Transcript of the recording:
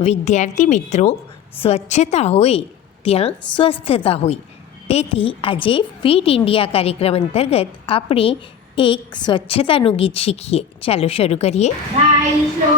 વિદ્યાર્થી મિત્રો સ્વચ્છતા હોય ત્યાં સ્વસ્થતા હોય તેથી આજે ફિટ ઇન્ડિયા કાર્યક્રમ અંતર્ગત આપણે એક સ્વચ્છતાનું ગીત શીખીએ ચાલો શરૂ કરીએ ગાઈનો